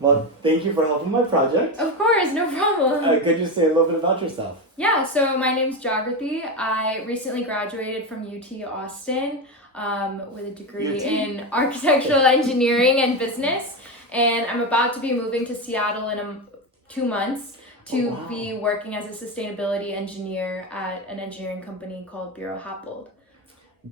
Well, thank you for helping my project. Of course, no problem. Could you say a little bit about yourself? Yeah, so my name's Jagrati. I recently graduated from UT Austin with a degree in architectural engineering and business. And I'm about to be moving to Seattle in 2 months to be working as a sustainability engineer at an engineering company called Buro Happold.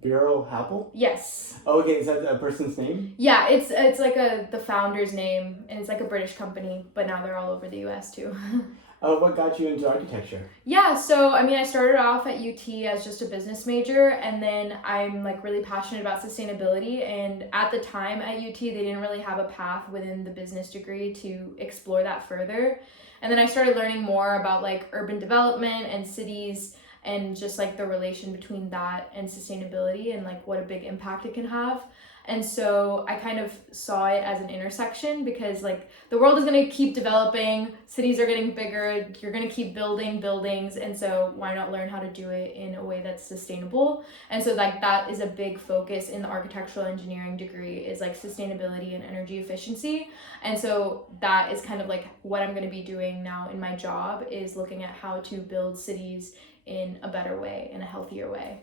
Buro Happold? Yes. Oh, okay, is that a person's name? Yeah, it's like the founder's name, and it's like a British company, but now they're all over the US too. What got you into architecture? Yeah, so I mean, I started off at UT as just a business major, and then I'm like really passionate about sustainability. And at the time at UT, they didn't really have a path within the business degree to explore that further. And then I started learning more about like urban development and cities and just like the relation between that and sustainability and like what a big impact it can have. And so I kind of saw it as an intersection because like the world is going to keep developing, cities are getting bigger, you're going to keep building buildings, and so why not learn how to do it in a way that's sustainable? And so like that is a big focus in the architectural engineering degree is like sustainability and energy efficiency. And so that is kind of like what I'm going to be doing now in my job is looking at how to build cities in a better way, in a healthier way.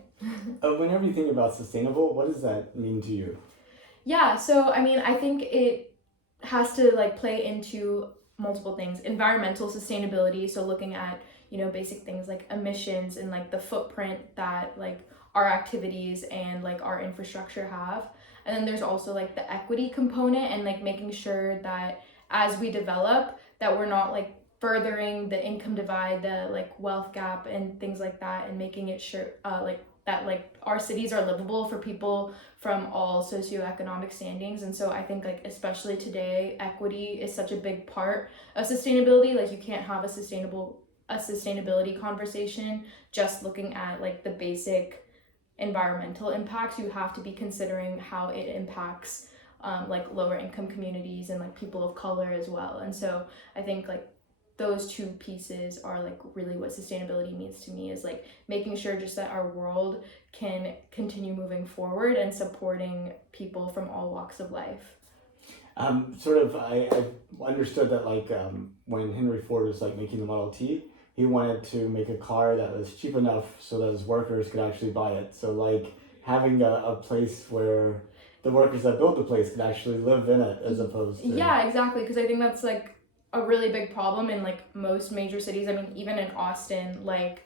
Whenever you think about sustainable, what does that mean to you? Yeah, so I mean, I think it has to like play into multiple things. Environmental sustainability, so looking at, basic things like emissions and like the footprint that like our activities and like our infrastructure have. And then there's also like the equity component and like making sure that as we develop that we're not like furthering the income divide, the like wealth gap and things like that, and making it sure that like our cities are livable for people from all socioeconomic standings. And so I think like especially today, equity is such a big part of sustainability. Like you can't have a sustainability conversation just looking at like the basic environmental impacts. You have to be considering how it impacts like lower income communities and like people of color as well. And so I think like those two pieces are like really what sustainability means to me, is like making sure just that our world can continue moving forward and supporting people from all walks of life. I understood that like when Henry Ford was like making the Model T, he wanted to make a car that was cheap enough so that his workers could actually buy it. So like having a place where the workers that built the place could actually live in it as opposed to... Yeah, exactly, because I think that's like a really big problem in like most major cities. I mean, even in Austin, like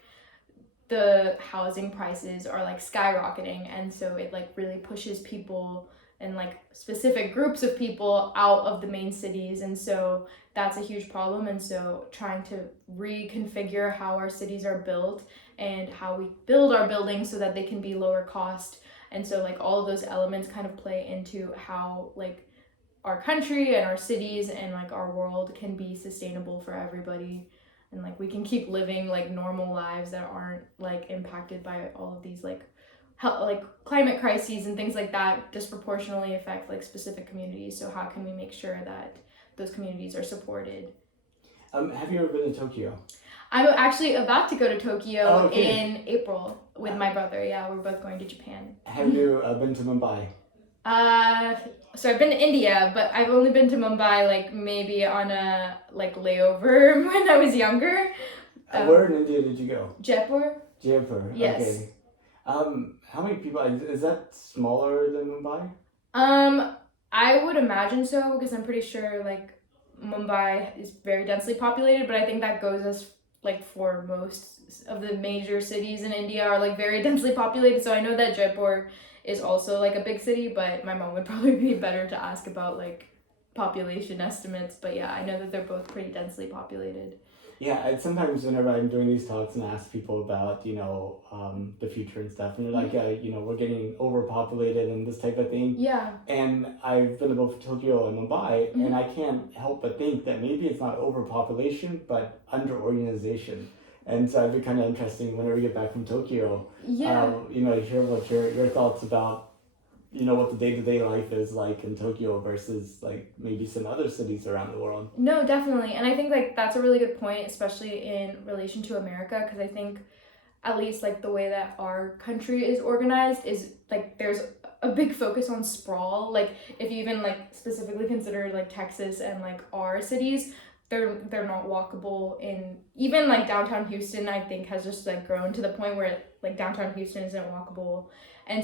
the housing prices are like skyrocketing, and so it like really pushes people and like specific groups of people out of the main cities, and so that's a huge problem. And so trying to reconfigure how our cities are built and how we build our buildings so that they can be lower cost, and so like all of those elements kind of play into how like our country and our cities and like our world can be sustainable for everybody, and like we can keep living like normal lives that aren't like impacted by all of these like climate crises and things like that disproportionately affect like specific communities. So how can we make sure that those communities are supported? Have you ever been to Tokyo? I'm actually about to go to Tokyo in April with my brother. Yeah, we're both going to Japan. Have you been to Mumbai? So I've been to India, but I've only been to Mumbai like maybe on a like layover when I was younger. Where in India did you go? Jaipur. Jaipur. Yes. Okay. How many people? Is that smaller than Mumbai? I would imagine so, because I'm pretty sure like Mumbai is very densely populated, but I think that goes as like for most of the major cities in India are like very densely populated. So I know that Jaipur is also like a big city, but my mom would probably be better to ask about like population estimates. But yeah, I know that they're both pretty densely populated. Yeah, sometimes whenever I'm doing these talks and ask people about, the future and stuff, and they're like, yeah, we're getting overpopulated and this type of thing. Yeah. And I've been to both Tokyo and Mumbai, and I can't help but think that maybe it's not overpopulation, but under-organization. And so it'd be kind of interesting whenever we get back from Tokyo, hear what your thoughts about, what the day-to-day life is like in Tokyo versus like maybe some other cities around the world. No, definitely. And I think like that's a really good point, especially in relation to America, because I think at least like the way that our country is organized is like there's a big focus on sprawl. Like if you even like specifically consider like Texas and like our cities, they're not walkable. In even like downtown Houston, I think has just like grown to the point where like downtown Houston isn't walkable. And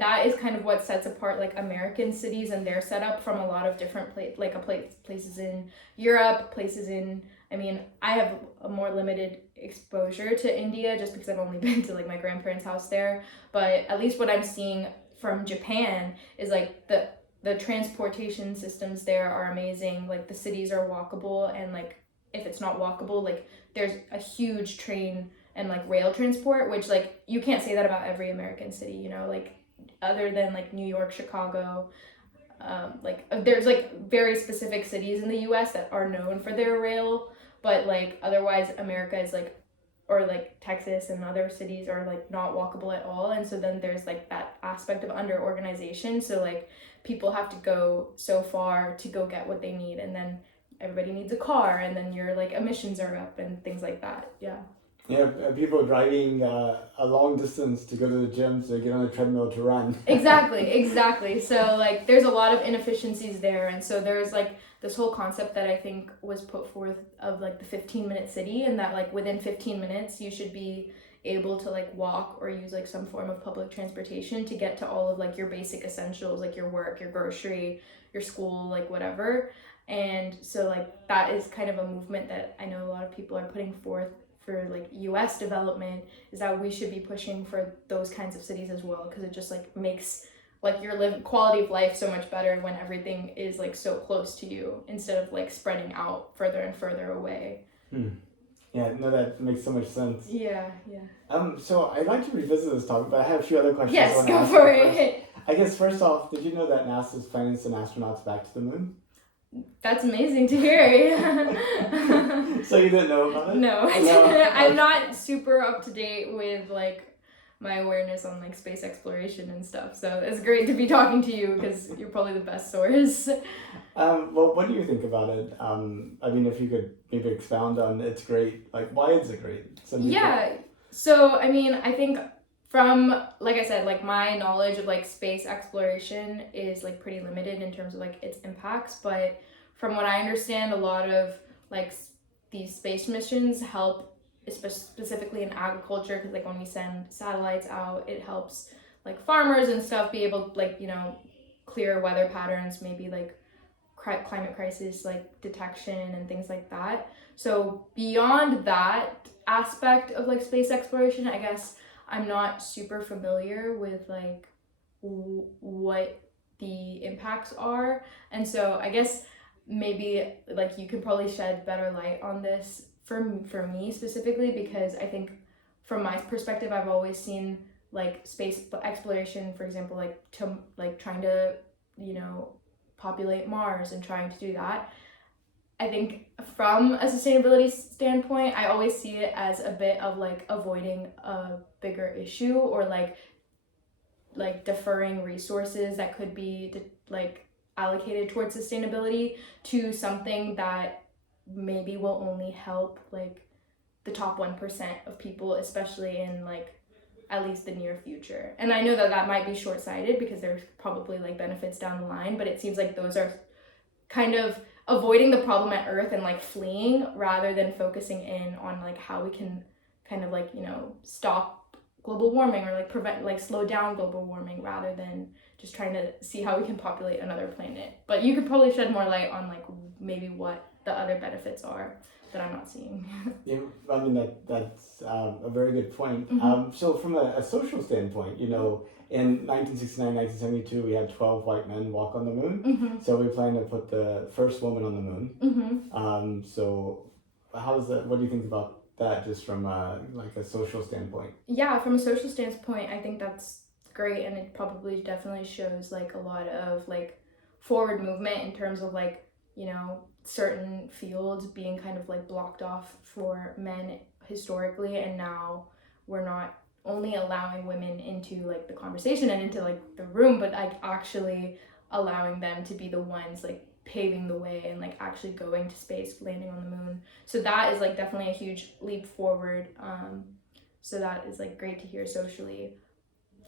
that is kind of what sets apart like American cities and their setup from a lot of different places in Europe, places in, I mean, I have a more limited exposure to India just because I've only been to like my grandparents' house there, but at least what I'm seeing from Japan is like the transportation systems there are amazing. Like the cities are walkable, and like if it's not walkable, like there's a huge train and like rail transport, which like you can't say that about every American city, you know, like other than like New York, Chicago, there's like very specific cities in the US that are known for their rail, but like otherwise America is like, or like Texas and other cities are like not walkable at all. And so then there's like that aspect of under organization, so like people have to go so far to go get what they need, and then everybody needs a car, and then your like emissions are up and things like that. Yeah, people driving a long distance to go to the gym, so they get on a treadmill to run. Exactly. So like there's a lot of inefficiencies there, and so there's like this whole concept that I think was put forth of like the 15-minute city, and that like within 15 minutes you should be able to like walk or use like some form of public transportation to get to all of like your basic essentials, like your work, your grocery, your school, like whatever. And so like that is kind of a movement that I know a lot of people are putting forth for like US development, is that we should be pushing for those kinds of cities as well, because it just like makes like your quality of life so much better when everything is like so close to you instead of like spreading out further and further away. Yeah, no, that makes so much sense. Yeah. So I'd like to revisit this topic, but I have a few other questions. Yes, go for it. I guess first off, did you know that NASA is planning to send astronauts back to the moon? That's amazing to hear. Yeah. So you didn't know about it? No, I didn't. I'm not super up to date with like my awareness on like space exploration and stuff. So it's great to be talking to you because you're probably the best source. Well, what do you think about it? I mean, if you could maybe expound on it's great. Like, why is it great? Yeah. So, I mean, I think from, like I said, like my knowledge of like space exploration is like pretty limited in terms of like its impacts. But from what I understand, a lot of like these space missions help specifically in agriculture, because like when we send satellites out, it helps like farmers and stuff be able to like, you know, clear weather patterns, maybe like climate crisis like detection and things like that. So beyond that aspect of like space exploration, I guess I'm not super familiar with like what the impacts are, and so I guess maybe like you could probably shed better light on this for me specifically, because I think from my perspective I've always seen like space exploration, for example, like to like trying to, you know, populate Mars and trying to do that. I think from a sustainability standpoint, I always see it as a bit of like avoiding a bigger issue, or like deferring resources that could be like allocated towards sustainability to something that maybe will only help like the top 1% of people, especially in like at least the near future. And I know that that might be short-sighted because there's probably like benefits down the line, but it seems like those are kind of avoiding the problem at Earth and like fleeing, rather than focusing in on like how we can kind of like, you know, stop global warming or like prevent, like slow down global warming, rather than just trying to see how we can populate another planet. But you could probably shed more light on like maybe what the other benefits are that I'm not seeing. Yeah, I mean that's a very good point. So from a social standpoint, you know, in 1969, 1972, we had 12 white men walk on the moon. So we plan to put the first woman on the moon. So how does that? What do you think about that, just from like a social standpoint? Yeah, from a social standpoint, I think that's great, and it probably definitely shows like a lot of like forward movement in terms of like, you know, certain fields being kind of like blocked off for men historically, and now we're not only allowing women into like the conversation and into like the room, but like actually allowing them to be the ones like paving the way and like actually going to space, landing on the moon. So that is like definitely a huge leap forward. So that is like great to hear socially.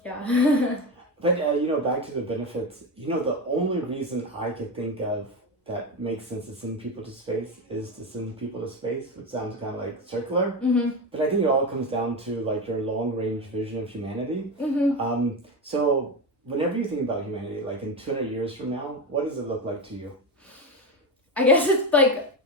Yeah. But back to the benefits. The only reason I could think of that makes sense to send people to space is to send people to space, which sounds kind of like circular. Mm-hmm. But I think it all comes down to like your long range vision of humanity. Mm-hmm. So whenever you think about humanity, like in 200 years from now, what does it look like to you? I guess it's like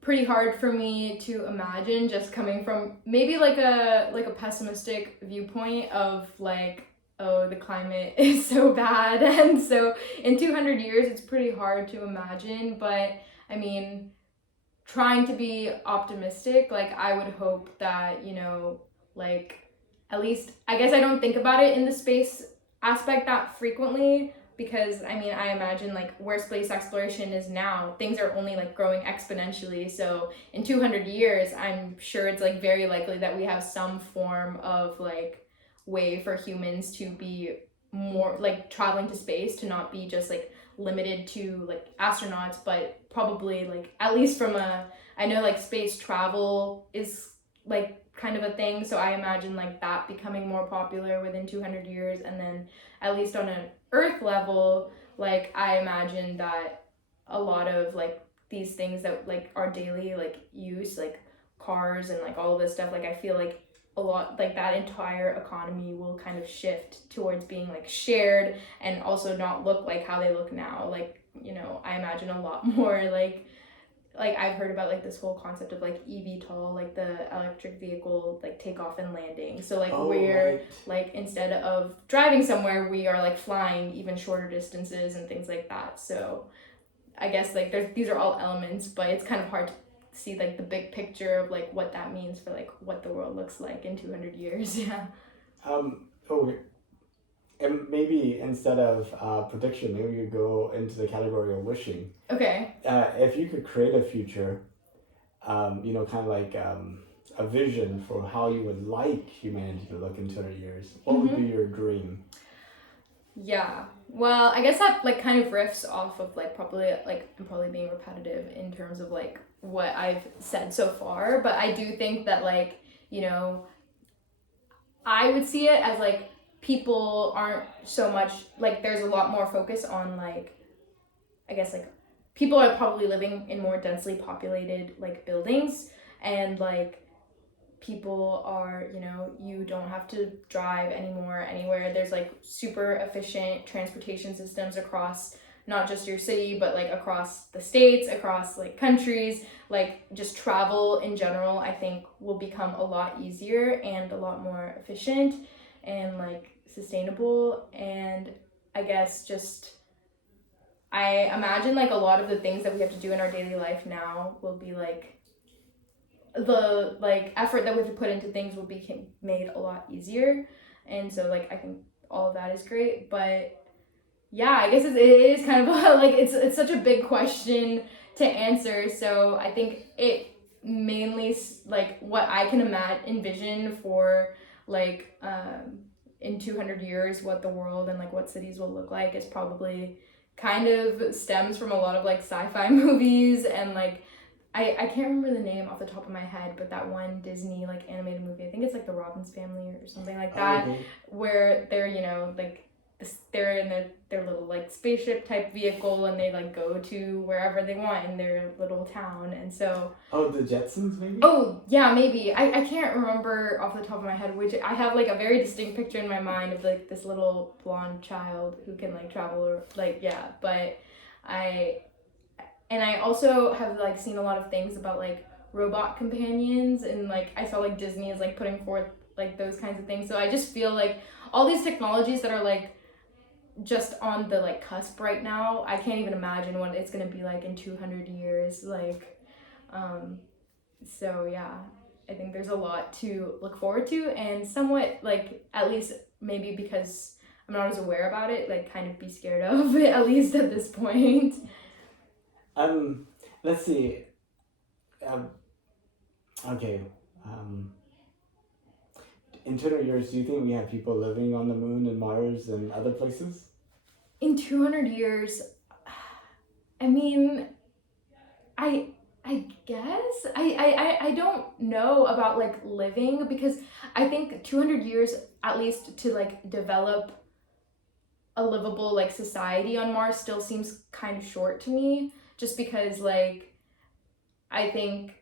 pretty hard for me to imagine, just coming from maybe like a pessimistic viewpoint of like, oh, the climate is so bad, and so in 200 years it's pretty hard to imagine. But I mean, trying to be optimistic, like I would hope that, like at least, I guess I don't think about it in the space aspect that frequently, because I mean, I imagine like where space exploration is now, things are only like growing exponentially. So in 200 years, I'm sure it's like very likely that we have some form of like way for humans to be more like traveling to space, to not be just like limited to like astronauts, but probably like at least from I know like space travel is like kind of a thing, so I imagine like that becoming more popular within 200 years. And then at least on an earth level, like I imagine that a lot of like these things that like our daily like use, like cars and like all of this stuff, like I feel like a lot like that entire economy will kind of shift towards being like shared, and also not look like how they look now. Like, I imagine a lot more like I've heard about like this whole concept of like eVTOL, like the electric vehicle like takeoff and landing. So like we're Right. like, instead of driving somewhere, we are like flying even shorter distances and things like that. So I guess like these are all elements, but it's kind of hard to see like the big picture of like what that means for like what the world looks like in 200 years. Yeah. Okay. And maybe instead of prediction, maybe you go into the category of wishing. Okay. If you could create a future, kind of like a vision for how you would like humanity to look in 200 years, what would be your dream? Yeah. Well, I guess that like kind of riffs off of like probably like I'm probably being repetitive in terms of like what I've said so far, but I do think that like, I would see it as like people aren't so much like, there's a lot more focus on like, I guess like people are probably living in more densely populated like buildings, and like people are, you don't have to drive anymore anywhere. There's like super efficient transportation systems across not just your city, but like across the states, across like countries. Like just travel in general, I think will become a lot easier and a lot more efficient and like sustainable. And I guess just I imagine like a lot of the things that we have to do in our daily life now will be like, the like effort that we have to put into things will be made a lot easier. And so like I think all of that is great. But yeah, I guess it is kind of like it's such a big question to answer. So I think it mainly like what I can envision for like in 200 years, what the world and like what cities will look like is probably kind of stems from a lot of like sci-fi movies. And like I can't remember the name off the top of my head, but that one Disney like animated movie, I think it's like The Robbins Family or something like that, where they're, like they're in their little like spaceship type vehicle, and they like go to wherever they want in their little town. And so the Jetsons maybe. Oh yeah, maybe. I can't remember off the top of my head, which I have like a very distinct picture in my mind of like this little blonde child who can like travel, or like, yeah. But I also have like seen a lot of things about like robot companions, and like I saw like Disney is like putting forth like those kinds of things. So I just feel like all these technologies that are like just on the like cusp right now, I can't even imagine what it's gonna be like in 200 years. Like, so yeah, I think there's a lot to look forward to, and somewhat like, at least maybe because I'm not as aware about it, like kind of be scared of it, at least at this point. Let's see. Okay. In 200 years, do you think we have people living on the moon and Mars and other places? In 200 years, I mean, I guess I don't know about like living, because I think 200 years at least to like develop a livable like society on Mars still seems kind of short to me, just because like I think,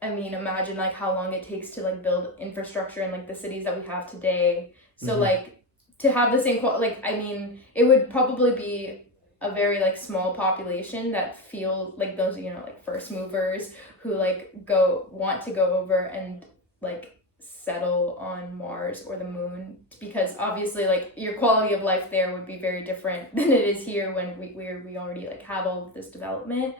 I mean, imagine like how long it takes to like build infrastructure in like the cities that we have today. So like to have the same like, I mean, it would probably be a very like small population that feel like those, you know, like first movers who like want to go over and like settle on Mars or the moon, because obviously like your quality of life there would be very different than it is here when we already like have all of this development.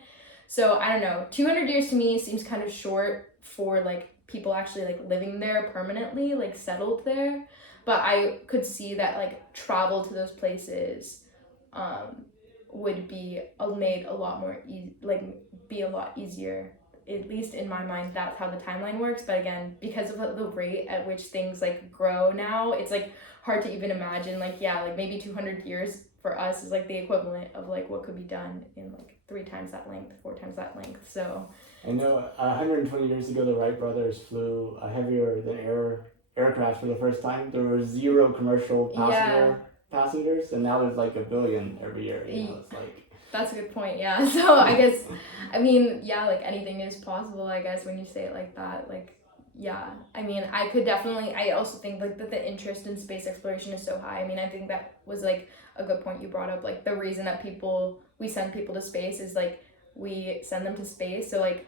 So I don't know, 200 years to me seems kind of short for like people actually like living there permanently, like settled there. But I could see that like travel to those places would be made a lot more be a lot easier. At least in my mind, that's how the timeline works. But again, because of the rate at which things like grow now, it's like hard to even imagine like, yeah, like maybe 200 years for us is like the equivalent of like what could be done in like 3 times that length, 4 times that length. So I know 120 years ago, the Wright brothers flew a heavier than air aircraft for the first time. There were 0 commercial passengers, and now there's like 1 billion every year. You know, it's like. That's a good point, yeah. So I guess, I mean, yeah, like anything is possible, I guess, when you say it like that. Like, yeah. I mean, I also think like that the interest in space exploration is so high. I mean, I think that was like a good point you brought up. Like the reason that we send people to space is like we send them to space. So like,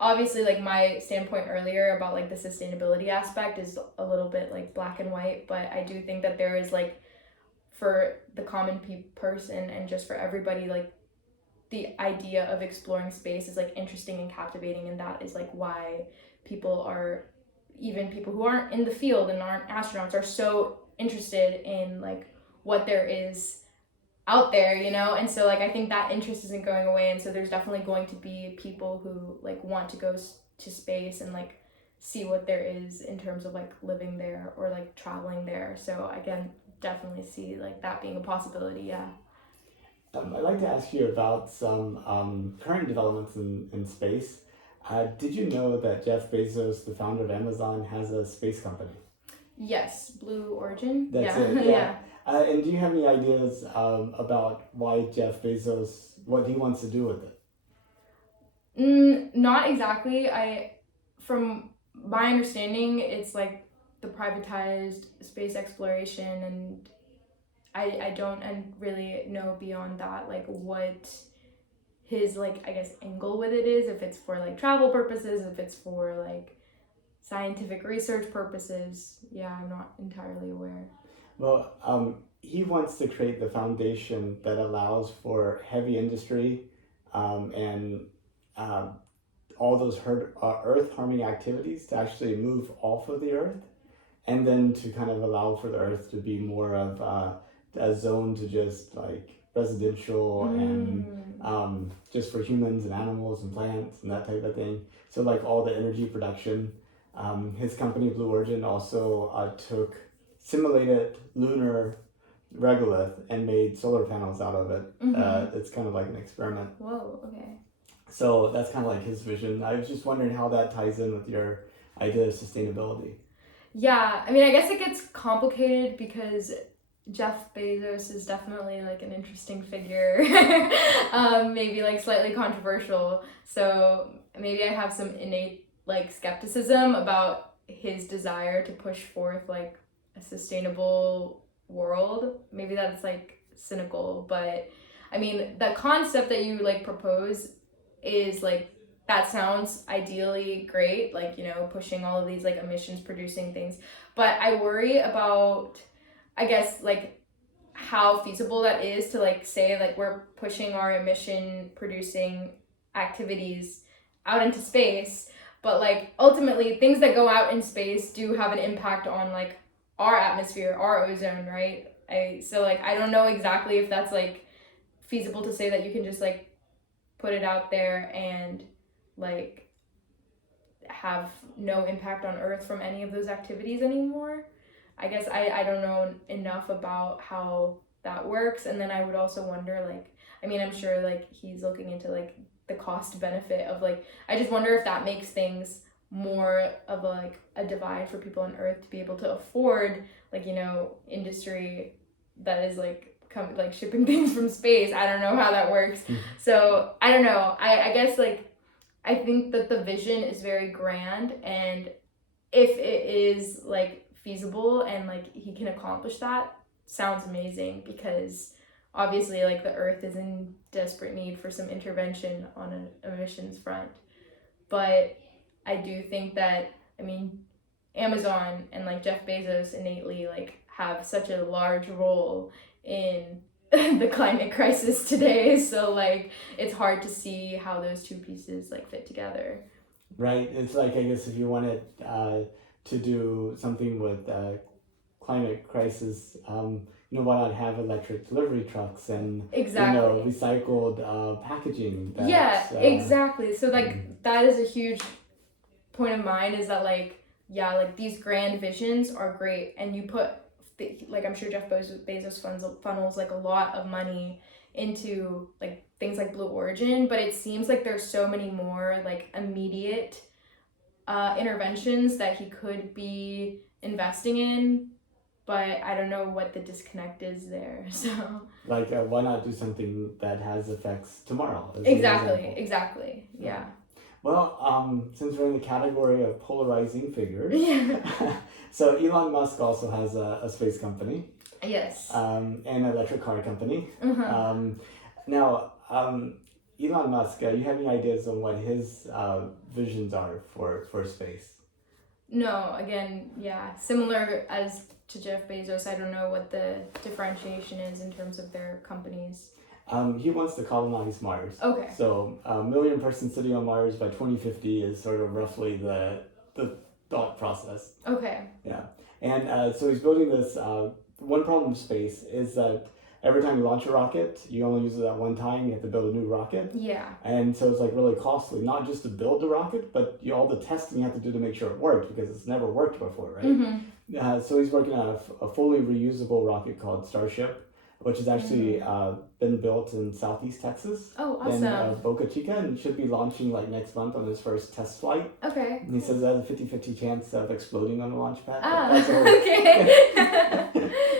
obviously like my standpoint earlier about like the sustainability aspect is a little bit like black and white, but I do think that there is like, for the common person and just for everybody, like the idea of exploring space is like interesting and captivating, and that is like why even people who aren't in the field and aren't astronauts are so interested in like what there is out there, you know. And so like I think that interest isn't going away, and so there's definitely going to be people who like want to go to space and like see what there is in terms of like living there or like traveling there. So again, definitely see like that being a possibility. Yeah. I'd like to ask you about some current developments in space. Did you know that Jeff Bezos, the founder of Amazon, has a space company? Yes, Blue Origin. That's yeah. it. Yeah. And do you have any ideas about why Jeff Bezos, what he wants to do with it? Not exactly. From my understanding, it's like the privatized space exploration, and I don't really know beyond that like what his like I guess angle with it is, if it's for like travel purposes, if it's for like scientific research purposes. Yeah, I'm not entirely aware. Well, he wants to create the foundation that allows for heavy industry and all those earth-harming activities to actually move off of the earth, and then to kind of allow for the earth to be more of a zone to just like residential and just for humans and animals and plants and that type of thing. So like all the energy production. His company Blue Origin also simulated lunar regolith and made solar panels out of it. It's kind of like an experiment. Whoa, okay. So that's kind of like his vision. I was just wondering how that ties in with your idea of sustainability. Yeah, I mean, I guess it gets complicated because Jeff Bezos is definitely like an interesting figure, maybe like slightly controversial. So maybe I have some innate like skepticism about his desire to push forth like a sustainable world. Maybe that's like cynical, but I mean, the concept that you like propose is like, that sounds ideally great, like, you know, pushing all of these like emissions producing things. But I worry about, I guess, like how feasible that is to like say like we're pushing our emission producing activities out into space, but like ultimately things that go out in space do have an impact on like our atmosphere, our ozone, right? So like I don't know exactly if that's like feasible to say that you can just like put it out there and like have no impact on Earth from any of those activities anymore. I guess I don't know enough about how that works. And then I would also wonder, like, I mean, I'm sure like he's looking into like the cost benefit of like, I just wonder if that makes things more of a divide for people on Earth to be able to afford like, you know, industry that is like shipping things from space. I don't know how that works. So I don't know. I guess like I think that the vision is very grand, and if it is like feasible and like he can accomplish that, sounds amazing, because obviously like the earth is in desperate need for some intervention on an emissions front. But I do think that, I mean, Amazon and like Jeff Bezos innately like have such a large role in the climate crisis today, so like it's hard to see how those two pieces like fit together. Right. It's like, I guess if you wanted to do something with climate crisis, why not have electric delivery trucks and Exactly. recycled packaging? Yeah, exactly. So like that is a huge point of mine, is that like, yeah, like these grand visions are great, and you put like, I'm sure Jeff Bezos funnels like a lot of money into like things like Blue Origin, but it seems like there's so many more like immediate interventions that he could be investing in, but I don't know what the disconnect is there. So like, why not do something that has effects tomorrow? As an example. Exactly. Yeah. Well, since we're in the category of polarizing figures, Yeah. so Elon Musk also has a space company. Yes. And an electric car company. Uh-huh. Now, Elon Musk, you have any ideas on what his visions are for space? No, again, yeah, similar as to Jeff Bezos. I don't know what the differentiation is in terms of their companies. He wants to colonize Mars. Okay. So, a million-person city on Mars by 2050 is sort of roughly the thought process. Okay. Yeah. And so he's building this. One problem with space is that every time you launch a rocket, you only use it at one time. You have to build a new rocket. Yeah. And so it's like really costly, not just to build the rocket, but all the testing you have to do to make sure it worked, because it's never worked before, right? Mm-hmm. So he's working on a fully reusable rocket called Starship, which has actually been built in Southeast Texas. Oh, awesome. In Boca Chica, and should be launching like next month on his first test flight. Okay. And he says it has a 50-50 chance of exploding on the launch pad. Okay.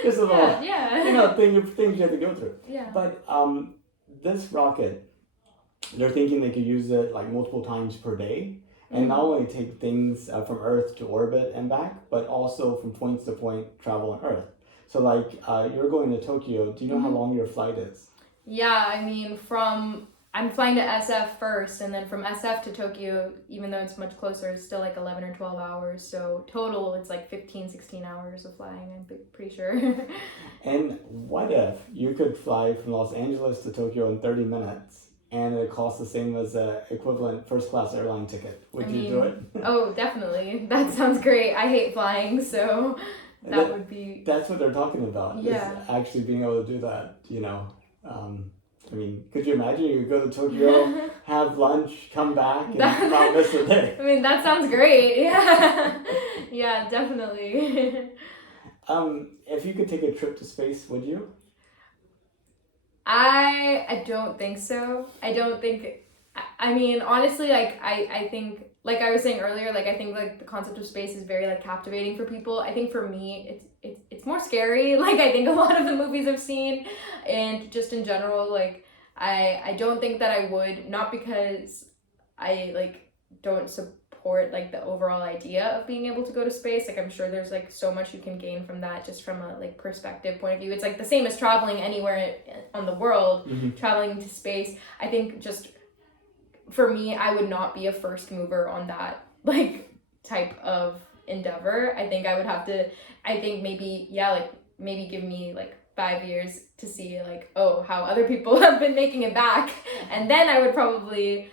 Just a little, yeah. things you have to go through. Yeah. But this rocket, they're thinking they could use it like multiple times per day, and not only take things from Earth to orbit and back, but also from points to point travel on Earth. So like, you're going to Tokyo. Do you know how long your flight is? Yeah, I mean, I'm flying to SF first, and then from SF to Tokyo, even though it's much closer, it's still like 11 or 12 hours. So total, it's like 15, 16 hours of flying, I'm pretty sure. And what if you could fly from Los Angeles to Tokyo in 30 minutes, and it costs the same as an equivalent first-class airline ticket? Would you do it? Oh, definitely. That sounds great. I hate flying, so that would be... That's what they're talking about. Yeah. Is actually being able to do that, I mean, could you imagine you go to Tokyo, have lunch, come back, and not miss a day? I mean, that sounds great. Yeah. Yeah, definitely. If you could take a trip to space, would you? I don't think so. I mean, honestly, like, I think, like I was saying earlier, like, I think, like, the concept of space is very, like, captivating for people. I think for me, it's more scary. Like, I think a lot of the movies I've seen, and just in general, like, I don't think that I would, not because I, like, don't support, like, the overall idea of being able to go to space. Like, I'm sure there's, like, so much you can gain from that, just from a, like, perspective point of view. It's, like, the same as traveling anywhere on the world, traveling to space. I think just... for me, I would not be a first mover on that, like, type of endeavor. I think I would have to, maybe give me, like, 5 years to see, like, how other people have been making it back. And then I would probably,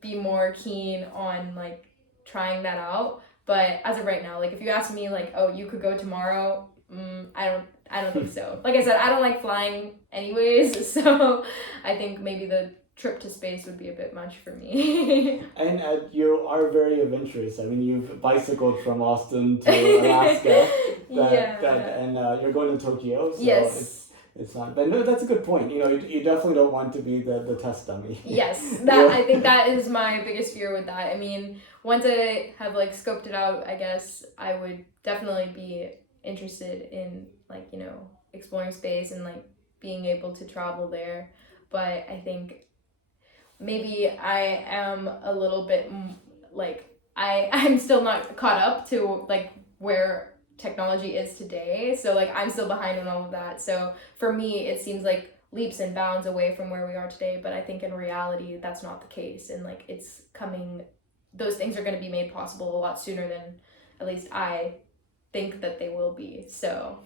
be more keen on, like, trying that out. But as of right now, like, if you ask me, like, you could go tomorrow, I don't think so. Like I said, I don't like flying anyways, so I think maybe the trip to space would be a bit much for me. And you are very adventurous. I mean, you've bicycled from Austin to Alaska. And you're going to Tokyo. So yes. It's not, but no, that's a good point. You definitely don't want to be the test dummy. Yes, I think that is my biggest fear with that. I mean, once I have, like, scoped it out, I guess I would definitely be interested in, like, exploring space and like being able to travel there. But I think maybe I am a little bit like I'm still not caught up to like where technology is today. So like I'm still behind in all of that. So for me, it seems like leaps and bounds away from where we are today. But I think in reality, that's not the case. And like it's coming, those things are going to be made possible a lot sooner than at least I think that they will be. So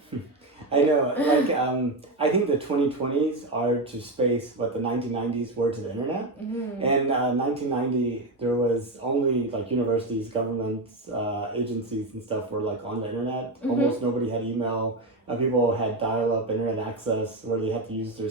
I know, like, I think the 2020s are to space what the 1990s were to the internet. mm-hmm. And 1990, there was only like universities, governments, agencies, and stuff were like on the internet. Mm-hmm. Almost nobody had email. People had dial-up internet access where they had to use their.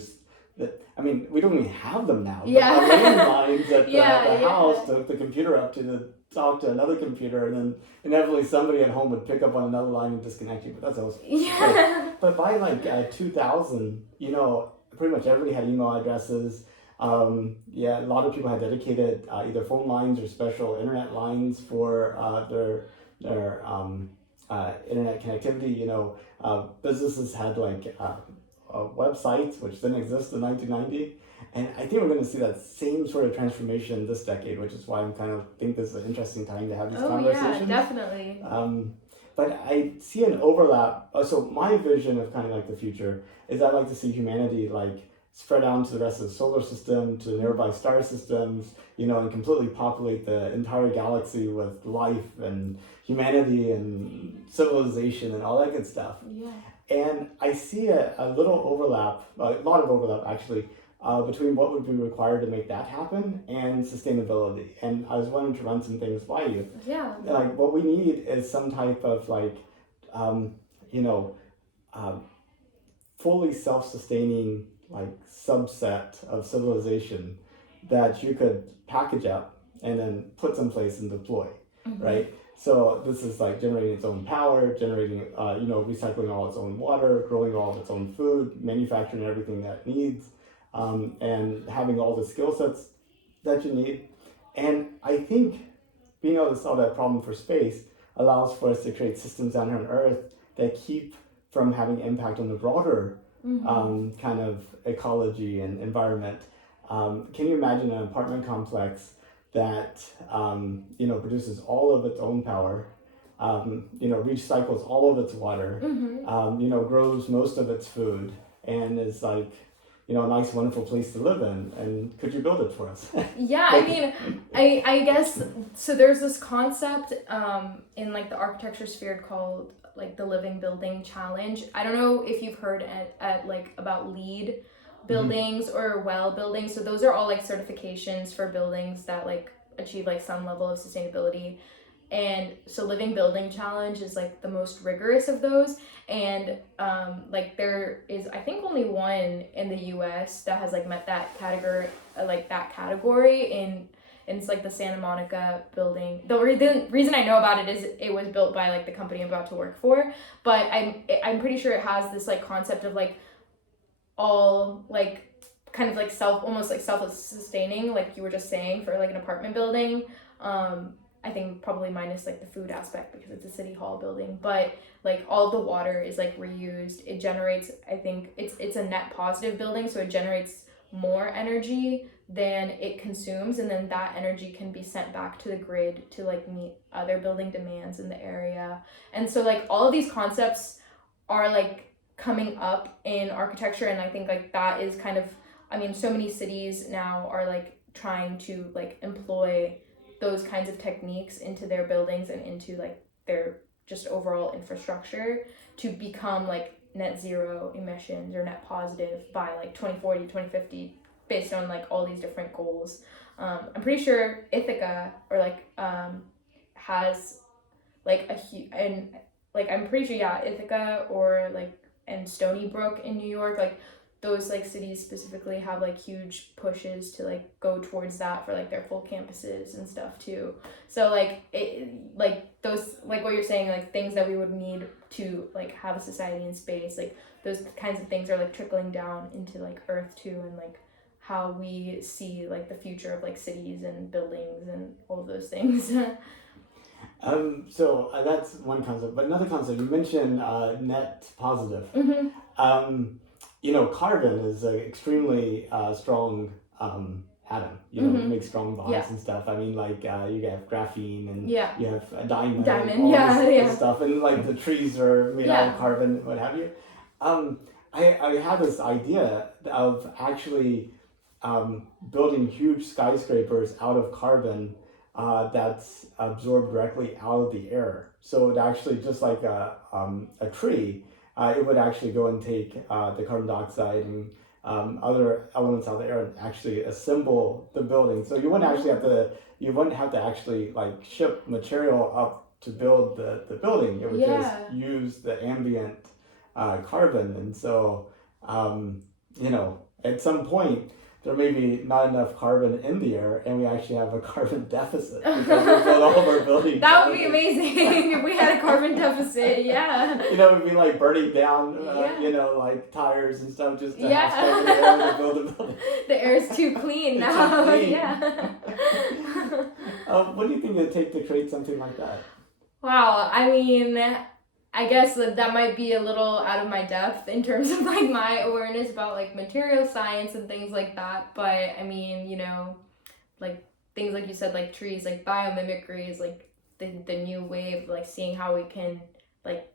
I mean, we don't even have them now. Yeah. But the landlines at the Yeah. house took the computer up to talk to another computer, and then inevitably somebody at home would pick up on another line and disconnect you. But that's always Yeah. But by like 2000, pretty much everybody had email addresses. A lot of people had dedicated either phone lines or special internet lines for their internet connectivity. Businesses had like websites which didn't exist in 1990. And I think we're going to see that same sort of transformation this decade, which is why I'm kind of think this is an interesting time to have these conversations. Yeah, definitely. But I see an overlap. So my vision of kind of like the future is I'd like to see humanity like spread out to the rest of the solar system, to nearby star systems, and completely populate the entire galaxy with life and humanity and civilization and all that good stuff. Yeah. And I see a little overlap, a lot of overlap actually, between what would be required to make that happen and sustainability. And I was wanting to run some things by you. Yeah. Like what we need is some type of like, fully self-sustaining like subset of civilization that you could package up and then put someplace and deploy, mm-hmm. right? So this is like generating its own power, generating, recycling all its own water, growing all of its own food, manufacturing everything that it needs, and having all the skill sets that you need. And I think being able to solve that problem for space allows for us to create systems down here on Earth that keep from having impact on the broader mm-hmm. Kind of ecology and environment. Can you imagine an apartment complex that produces all of its own power, recycles all of its water, mm-hmm. Grows most of its food, and is like, a nice, wonderful place to live in? And could you build it for us? Yeah, I mean, I guess, so there's this concept in like the architecture sphere called like the Living Building Challenge. I don't know if you've heard at like about LEED buildings mm-hmm. or WELL buildings. So those are all like certifications for buildings that like achieve like some level of sustainability. And so Living Building Challenge is like the most rigorous of those. And like there is, I think, only one in the US that has like met that category, and it's like the Santa Monica building. The reason I know about it is it was built by like the company I'm about to work for, but I'm pretty sure it has this like concept of like all like kind of like almost like self-sustaining, like you were just saying, for like an apartment building. I think probably minus like the food aspect because it's a city hall building, but like all the water is like reused. It generates, I think it's a net positive building, so it generates more energy than it consumes, and then that energy can be sent back to the grid to like meet other building demands in the area. And so like all of these concepts are like coming up in architecture, and I think like that is kind of, I mean, so many cities now are like trying to like employ those kinds of techniques into their buildings and into like their just overall infrastructure to become like net zero emissions or net positive by like 2040, 2050, based on like all these different goals. I'm pretty sure Ithaca or like has like I'm pretty sure, yeah, Ithaca or like and Stony Brook in New York, like those like cities specifically have like huge pushes to like go towards that for like their full campuses and stuff too. So like it, like those, like what you're saying, like things that we would need to like have a society in space, like those kinds of things are like trickling down into like Earth too, and like how we see like the future of like cities and buildings and all of those things. So that's one concept, but another concept you mentioned, net positive. Mm-hmm. Carbon is an extremely strong atom. It makes strong bonds Yeah. and stuff. I mean, like you have graphene and Yeah. you have a diamond, Diamond, and all yeah, this yeah. stuff, and like the trees are made out of carbon, what have you. I have this idea of actually building huge skyscrapers out of carbon that's absorbed directly out of the air. So it actually, just like a tree, it would actually go and take the carbon dioxide and other elements out of the air and actually assemble the building. So you wouldn't actually have to actually like ship material up to build the building. It would just use the ambient carbon. And so, at some point, there may be not enough carbon in the air, and we actually have a carbon deficit because we build all of our buildings. That would be amazing if we had a carbon deficit. Yeah. We'd be like burning down, like tires and stuff just to have stuff in the air to build a building. The air is too clean It's now. too clean. Yeah. What do you think it'd take to create something like that? Wow. I mean, I guess that might be a little out of my depth in terms of like my awareness about like material science and things like that. But I mean, like things like you said, like trees, like biomimicry is like the new wave of like seeing how we can like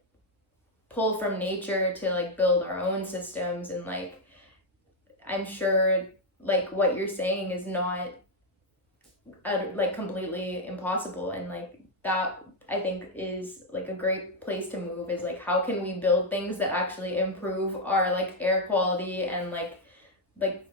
pull from nature to like build our own systems. And like I'm sure like what you're saying is not like completely impossible, and like that I think is like a great place to move, is like how can we build things that actually improve our like air quality and like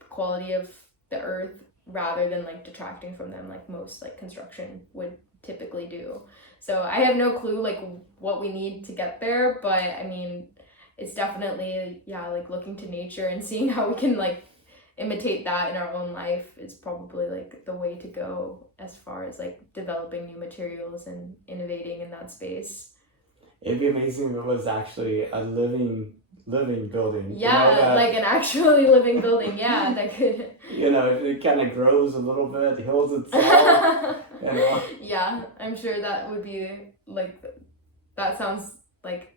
quality of the earth, rather than like detracting from them like most like construction would typically do. So I have no clue like what we need to get there, but I mean it's definitely like looking to nature and seeing how we can like imitate that in our own life is probably like the way to go as far as like developing new materials and innovating in that space. It'd be amazing if it was actually a living building. Yeah, like an actually living building. Yeah, that could. It kind of grows a little bit, heals itself. Yeah, I'm sure that would be like, that sounds like,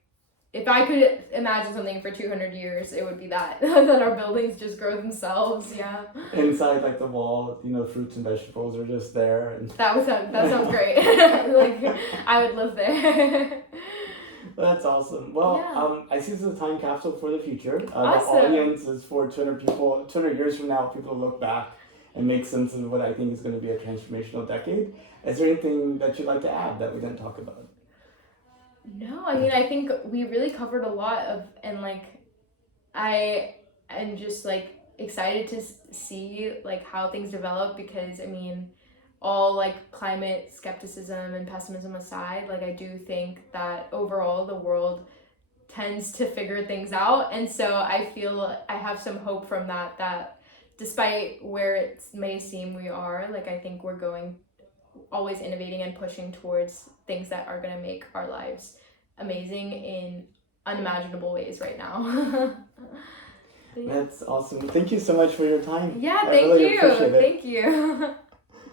if I could imagine something for 200 years, it would be that our buildings just grow themselves. Yeah. Inside, like the wall, fruits and vegetables are just there. And that sounds great. Like I would live there. That's awesome. Well, I see this as a time capsule for the future. Awesome. The audience is for 200 years from now, people to look back and make sense of what I think is going to be a transformational decade. Is there anything that you'd like to add that we didn't talk about? No, I mean, I think we really covered a lot of, and like, I am just like excited to see like how things develop, because I mean, all like climate skepticism and pessimism aside, like I do think that overall the world tends to figure things out, and so I feel I have some hope from that despite where it may seem we are, like I think we're going always innovating and pushing towards things that are going to make our lives amazing in unimaginable ways right now. That's awesome. Thank you so much for your time. Yeah, I really thank you. appreciate it. Thank you.